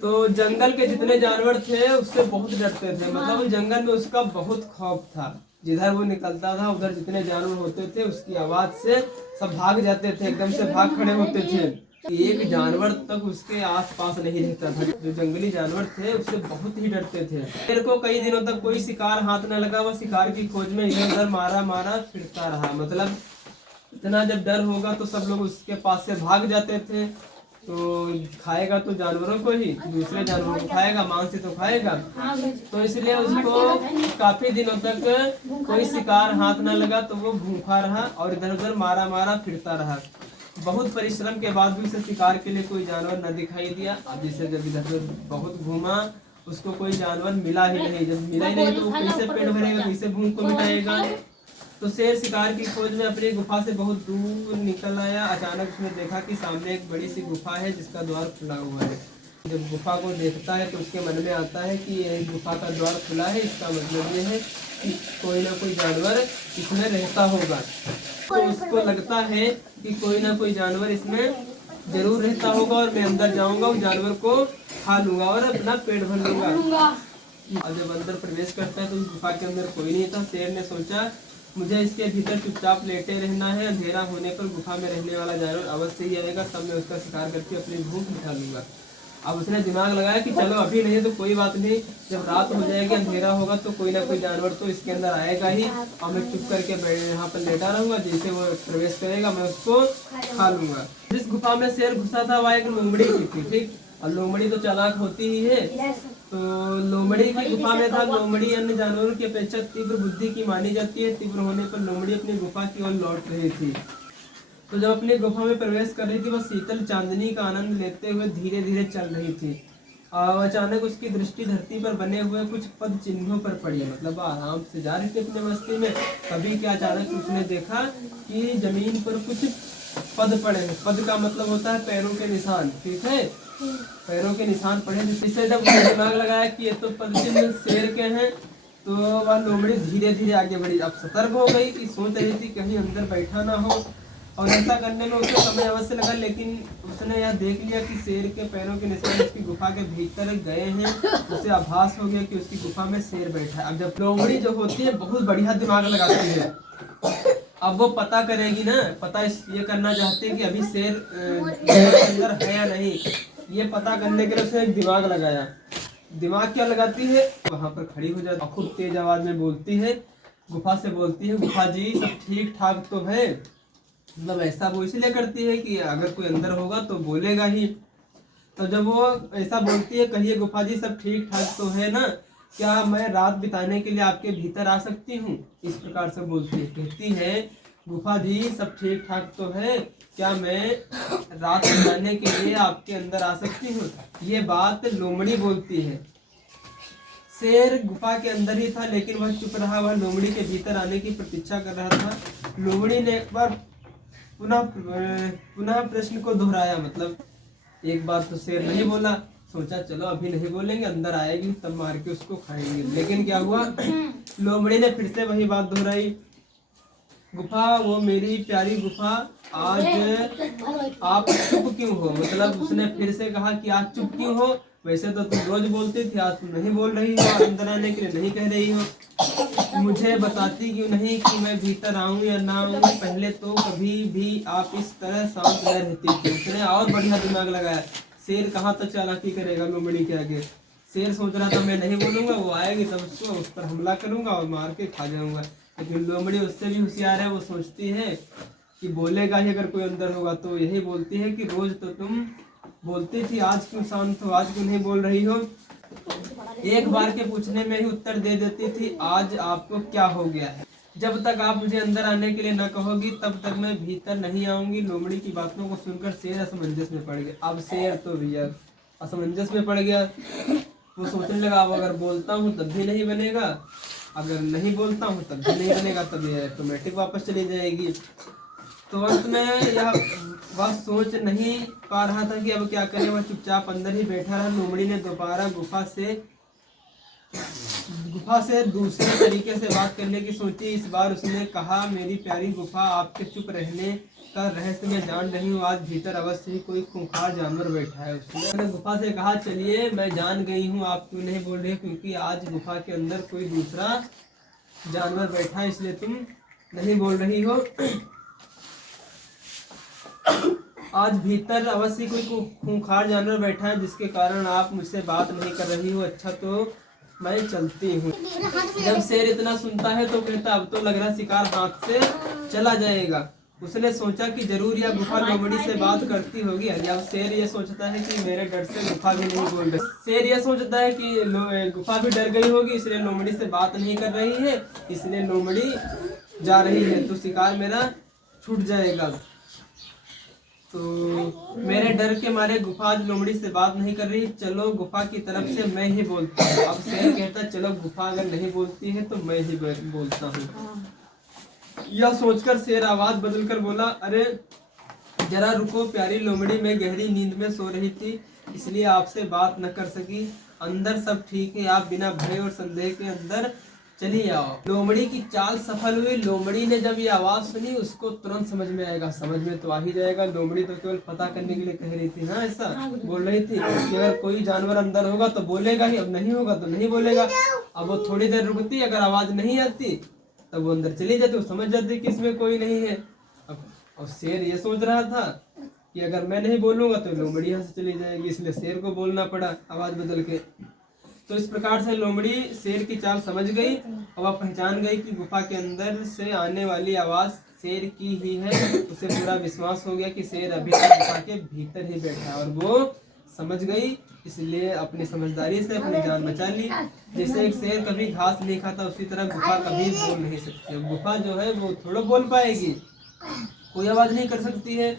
तो जंगल के जितने जानवर थे उससे बहुत डरते थे, मतलब उस जंगल में उसका बहुत खौफ था। जिधर वो निकलता था उधर जितने जानवर होते थे उसकी आवाज से सब भाग जाते थे, एकदम से भाग खड़े होते थे। एक जानवर तक उसके आसपास नहीं रहता था। जो जंगली जानवर थे उससे बहुत ही डरते थे। मेरे को कई दिनों तक कोई शिकार हाथ न लगा, वह शिकार की खोज में इधर उधर मारा मारा फिरता रहा। मतलब इतना जब डर होगा तो सब लोग उसके पास से भाग जाते थे। तो खाएगा तो जानवरों को ही, दूसरे जानवरों को खाएगा, मांस ही तो खाएगा। तो इसलिए उसको काफी दिनों तक कोई शिकार हाथ न लगा, तो वो भूखा रहा और इधर उधर मारा मारा फिरता रहा। बहुत परिश्रम के बाद भी उसे शिकार के लिए कोई जानवर न दिखाई दिया। अब जिसे जब इधर उधर बहुत घूमा उसको कोई जानवर मिला ही नहीं। जब मिला ही नहीं तो वो कैसे पेट भरेगा, कैसे भूख को मिटाएगा। तो शेर शिकार की खोज में अपनी गुफा से बहुत दूर निकल आया। अचानक उसने देखा कि सामने एक बड़ी सी गुफा है जिसका द्वार खुला हुआ है। जब गुफा को देखता है तो उसके मन में आता है कि यह गुफा का द्वार खुला है, इसका मतलब ये है कि कोई ना कोई जानवर इसमें रहता होगा। तो उसको लगता है कि कोई ना कोई जानवर इसमें जरूर रहता होगा और मैं अंदर जाऊंगा, उस जानवर को खा लूंगा और अपना पेट भर लूंगा। और जब अंदर प्रवेश करता है तो उस गुफा के अंदर कोई नहीं था। शेर ने सोचा मुझे इसके भीतर चुपचाप लेटे रहना है, अंधेरा होने पर गुफा में रहने वाला जानवर अवश्य ही आएगा, तब मैं उसका शिकार करके अपनी भूख मिटा लूंगा। अब उसने दिमाग लगाया कि चलो अभी नहीं तो कोई बात नहीं, जब रात हो जाएगी अंधेरा होगा तो कोई ना कोई जानवर तो इसके अंदर आएगा ही और मैं चुप करके यहाँ पर लेटा रहूंगा, जैसे वो प्रवेश करेगा मैं उसको खा लूंगा। जिस गुफा में शेर घुसा था वह एक लोमड़ी की थी, ठीक। और लोमड़ी तो चालाक होती ही है। तो लोमड़ी की गुफा में था। लोमड़ी अन्य जानवरों की अपेक्षा तीव्र बुद्धि की मानी जाती है। तीव्र होने पर लोमड़ी अपनी गुफा की ओर लौट रही थी। तो जब अपनी गुफा में प्रवेश कर रही थी वह शीतल चांदनी का आनंद लेते हुए धीरे धीरे चल रही थी। और अचानक उसकी दृष्टि धरती पर बने हुए कुछ पद चिन्हों पर पड़ी। मतलब आराम से जा रही थी अपने मस्ती में, तभी क्या अचानक उसने देखा कि जमीन पर कुछ पद पड़े हैं। पद का मतलब होता है पैरों के निशान, ठीक है। पैरों के निशान पड़े, जिससे जब उसने दिमाग लगाया कि ये तो पद चिन्ह शेर के हैं, तो वह लोमड़ी धीरे धीरे आगे बढ़ी। अब सतर्क हो गई कि सोच रही थी कहीं अंदर बैठा ना हो, और ऐसा करने में उसे समय अवश्य लगा। लेकिन उसने यह देख लिया कि शेर के पैरों के निशान उसकी गुफा के भीतर गए हैं। उसे आभास हो गया कि उसकी गुफा में शेर बैठा है। अब जब लोमड़ी जो होती है बहुत बढ़िया दिमाग लगाती है। अब वो पता करेगी ना, पता ये करना चाहती है कि अभी शेर अंदर है या नहीं। ये पता करने के लिए उसने एक दिमाग लगाया। दिमाग क्या लगाती है, वहां पर खड़ी हो जाती, खूब तेज आवाज में बोलती है, गुफा से बोलती है, गुफा जी सब ठीक ठाक तो है। मतलब ऐसा वो इसलिए करती है कि अगर कोई अंदर होगा तो बोलेगा ही। तो जब वो ऐसा बोलती है, कहिए गुफा जी सब ठीक ठाक तो है ना, क्या मैं रात बिताने के लिए आपके भीतर आ सकती हूँ। इस प्रकार से बोलती है। कहती है गुफा जी सब ठीक ठाक तो है, क्या मैं रात बिताने के लिए आपके अंदर आ सकती हूँ। ये बात लोमड़ी बोलती है। शेर गुफा के अंदर ही था लेकिन वह चुप रहा। वह लोमड़ी के भीतर आने की प्रतीक्षा कर रहा था। लोमड़ी ने एक बार पुनः प्रश्न को दोहराया। मतलब एक बार तो शेर नहीं बोला, सोचा चलो अभी नहीं बोलेंगे, अंदर आएगी तब मार के उसको खाएंगे। लेकिन क्या हुआ, लोमड़ी ने फिर से वही बात दोहराई, गुफा वो मेरी प्यारी गुफा, आज आप चुप क्यों हो। मतलब उसने फिर से कहा कि आज चुप क्यों हो, वैसे तो तुम रोज बोलती थी, आज तुम नहीं बोल रही हो, अंदर आने के लिए नहीं कह रही हो। मुझे बताती क्यों नहीं कि मैं भीतर आऊं या ना आऊं। पहले तो कभी भी आप इस तरह शांत न रहती थी। उसने और बढ़िया दिमाग लगाया। शेर कहाँ तक चालाकी करेगा लोमड़ी के आगे। शेर सोच रहा था मैं नहीं बोलूंगा, वो आएगी तब उसको उस पर हमला करूंगा और मार के खा जाऊंगा। लेकिन लोमड़ी उससे भी होशियार है। वो सोचती है कि बोलेगा ही अगर कोई अंदर होगा। तो यही बोलती है कि रोज तो तुम बोलती थी, आज क्यों शांत हो, आज क्यों नहीं बोल रही हो। एक बार के पूछने में ही उत्तर दे देती थी, आज आपको क्या हो गया है। जब तक आप मुझे अंदर आने के लिए न कहोगी तब तक मैं भीतर नहीं आऊंगी। लोमड़ी की बातों को सुनकर शेर असमंजस में पड़ गया। अब शेर तो भैया असमंजस में पड़ गया। वो सोचने लगा अब अगर बोलता हूँ तब भी नहीं बनेगा, अगर नहीं बोलता हूँ तब भी नहीं बनेगा, तब ये ऑटोमेटिक वापस चली जाएगी। तो अंत में यह वह सोच नहीं पा रहा था कि अब क्या करे। वह चुपचाप अंदर ही बैठा रहा। लोमड़ी ने दोबारा गुफा से दूसरे तरीके से बात करने की सोची। इस बार उसने कहा, मेरी प्यारी गुफा, आपके चुप रहने इसका रहस्य मैं जान रही हूँ। आज भीतर अवश्य ही कोई खूंखार जानवर बैठा है। उसने गुफा से कहा, चलिए मैं जान गई हूँ आप क्यों नहीं बोल रहे, क्योंकि आज गुफा के अंदर कोई दूसरा जानवर बैठा है, इसलिए तुम नहीं बोल रही हो। आज भीतर अवश्य कोई खूंखार जानवर बैठा है जिसके कारण आप मुझसे बात नहीं कर रही हो। अच्छा तो मैं चलती हूँ। जब शेर इतना सुनता है तो कहता, अब तो लग रहा शिकार हाथ से चला जाएगा। उसने सोचा कि जरूर यह गुफा लोमड़ी से बात करती होगी। अब शेर ये सोचता है कि मेरे डर से गुफा भी नहीं बोल रही। शेर ये सोचता है कि गुफा भी डर गई होगी, इसलिए लोमड़ी से बात नहीं कर रही है, इसलिए लोमड़ी जा रही है तो शिकार मेरा छूट जाएगा। तो मेरे डर के मारे गुफा आज लोमड़ी से बात नहीं कर रही, चलो गुफा की तरफ से मैं ही बोलता हूँ। अब शेर कहता, चलो गुफा अगर नहीं बोलती है तो मैं ही बोलता हूँ। यह सोचकर शेर आवाज बदलकर बोला, अरे जरा रुको प्यारी लोमड़ी, मैं गहरी नींद में सो रही थी इसलिए आपसे बात न कर सकी। अंदर सब ठीक है, आप बिना भय और संदेह के अंदर चली आओ। लोमड़ी की चाल सफल हुई। लोमड़ी ने जब ये आवाज सुनी उसको तुरंत समझ में आएगा, समझ में तो आ ही जाएगा। लोमड़ी तो केवल पता करने के लिए कह रही थी ना, ऐसा बोल रही थी कि अगर कोई जानवर अंदर होगा तो बोलेगा ही, अब नहीं होगा तो नहीं बोलेगा। अब वो थोड़ी देर रुकती, अगर आवाज नहीं आती तब वो अंदर चली जाती, वो समझ जाती कि इसमें कोई नहीं है। अब और शेर ये सोच रहा था कि अगर मैं नहीं बोलूंगा तो लोमड़ी यहाँ से चली जाएगी, इसलिए शेर को बोलना पड़ा आवाज बदल के। तो इस प्रकार से लोमड़ी शेर की चाल समझ गई और वह पहचान गई कि गुफा के अंदर से आने वाली आवाज शेर की ही है। उसे पूरा विश्वास हो गया कि शेर अभी तक गुफा के भीतर ही बैठा है और वो समझ गई, इसलिए अपनी समझदारी से अपनी जान बचा ली। जैसे एक शेर कभी घास नहीं खाता उसी तरह गुफा कभी बोल नहीं सकती। गुफा जो है वो थोड़ा बोल पाएगी, कोई आवाज नहीं कर सकती है।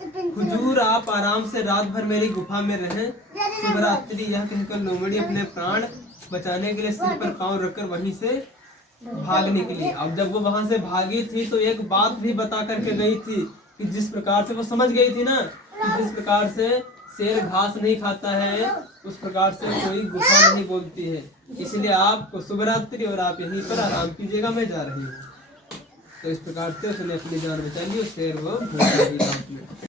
हुजूर आप आराम से रात भर मेरी गुफा में रहें, शुभ रात्रि। यह कहकर लोमड़ी अपने प्राण बचाने के लिए सिर पर पांव रखकर वहीं से भाग निकली। अब जब वो वहां से भागी थी तो एक बात भी बता करके गई थी कि जिस प्रकार से वो समझ गई थी ना कि जिस प्रकार से शेर घास नहीं खाता है उस प्रकार से कोई गुफा नहीं बोलती है, इसलिए आपको शुभ रात्रि और आप यहीं पर आराम कीजिएगा, मैं जा रही हूँ। तो इस प्रकार से उसने अपनी जान बचा ली और शेर वो भूल गई रात में।